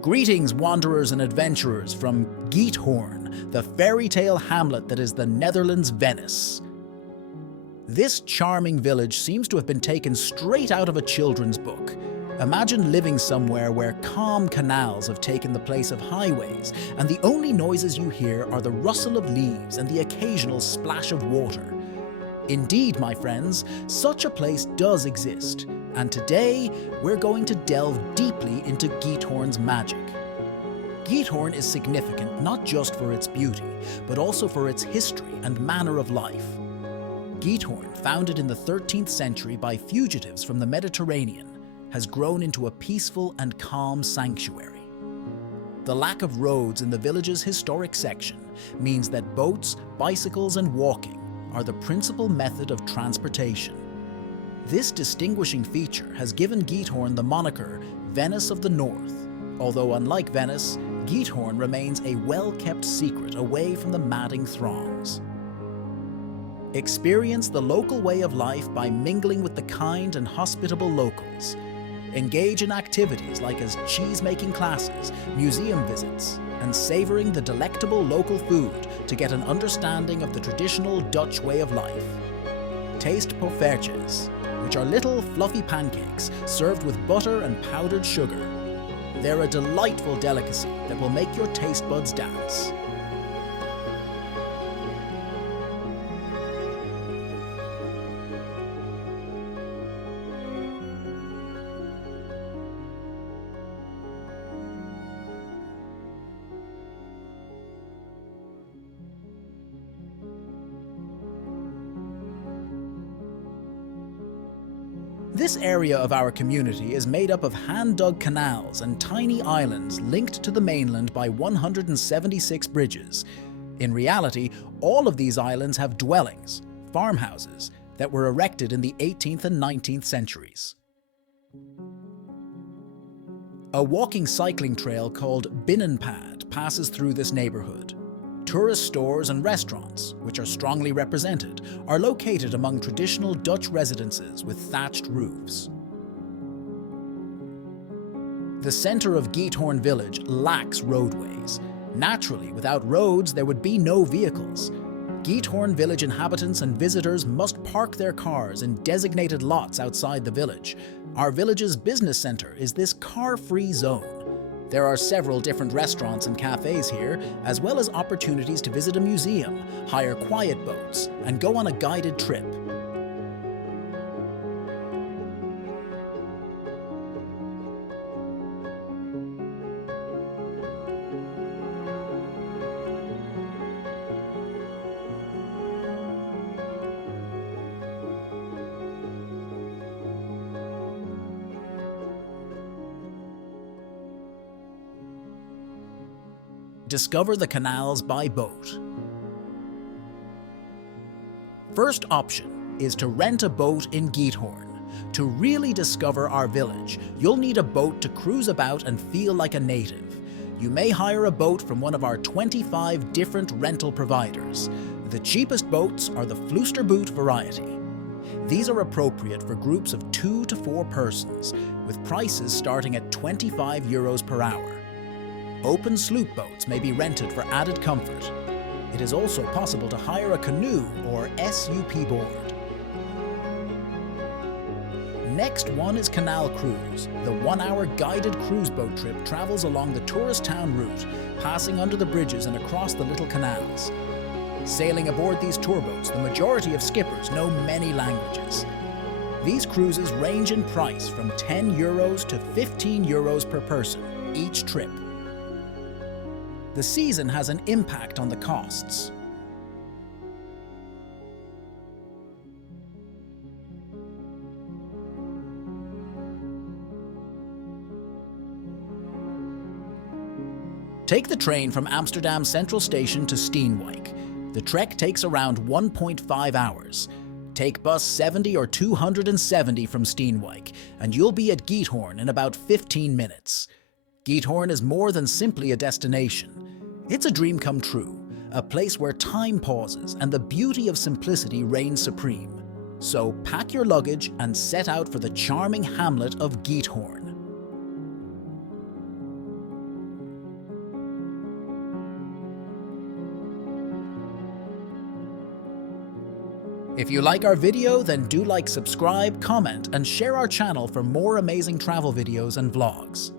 Greetings, wanderers and adventurers, from GIETHOORN, the fairy tale hamlet that is the Netherlands' Venice. This charming village seems to have been taken straight out of a children's book. Imagine living somewhere where calm canals have taken the place of highways, and the only noises you hear are the rustle of leaves and the occasional splash of water. Indeed, my friends, such a place does exist, and today we're going to delve deeply into GIETHOORN's magic. GIETHOORN is significant not just for its beauty, but also for its history and manner of life. GIETHOORN, founded in the 13th century by fugitives from the Mediterranean, has grown into a peaceful and calm sanctuary. The lack of roads in the village's historic section means that boats, bicycles, and walking are the principal method of transportation. This distinguishing feature has given GIETHOORN the moniker Venice of the North, although unlike Venice, GIETHOORN remains a well-kept secret away from the madding throngs. Experience the local way of life by mingling with the kind and hospitable locals. Engage in activities like as cheese-making classes, museum visits, and savoring the delectable local food to get an understanding of the traditional Dutch way of life. Taste poffertjes, which are little fluffy pancakes served with butter and powdered sugar. They're a delightful delicacy that will make your taste buds dance. This area of our community is made up of hand-dug canals and tiny islands linked to the mainland by 176 bridges. In reality, all of these islands have dwellings, farmhouses, that were erected in the 18th and 19th centuries. A walking cycling trail called Binnenpad passes through this neighborhood. Tourist stores and restaurants, which are strongly represented, are located among traditional Dutch residences with thatched roofs. The center of GIETHOORN village lacks roadways. Naturally, without roads, there would be no vehicles. GIETHOORN village inhabitants and visitors must park their cars in designated lots outside the village. Our village's business center is this car-free zone. There are several different restaurants and cafes here, as well as opportunities to visit a museum, hire quiet boats, and go on a guided trip. Discover the canals by boat. First option is to rent a boat in GIETHOORN. To really discover our village, you'll need a boat to cruise about and feel like a native. You may hire a boat from one of our 25 different rental providers. The cheapest boats are the Vloesterboot variety. These are appropriate for groups of 2 to 4 persons, with prices starting at €25 per hour. Open sloop boats may be rented for added comfort. It is also possible to hire a canoe or SUP board. Next one is Canal Cruise. The 1-hour guided cruise boat trip travels along the tourist town route, passing under the bridges and across the little canals. Sailing aboard these tour boats, the majority of skippers know many languages. These cruises range in price from €10 to €15 per person, each trip. The season has an impact on the costs. Take the train from Amsterdam Central Station to Steenwijk. The trek takes around 1.5 hours. Take bus 70 or 270 from Steenwijk, and you'll be at GIETHOORN in about 15 minutes. GIETHOORN is more than simply a destination. It's a dream come true, a place where time pauses and the beauty of simplicity reigns supreme. So pack your luggage and set out for the charming hamlet of GIETHOORN. If you like our video, then do like, subscribe, comment, and share our channel for more amazing travel videos and vlogs.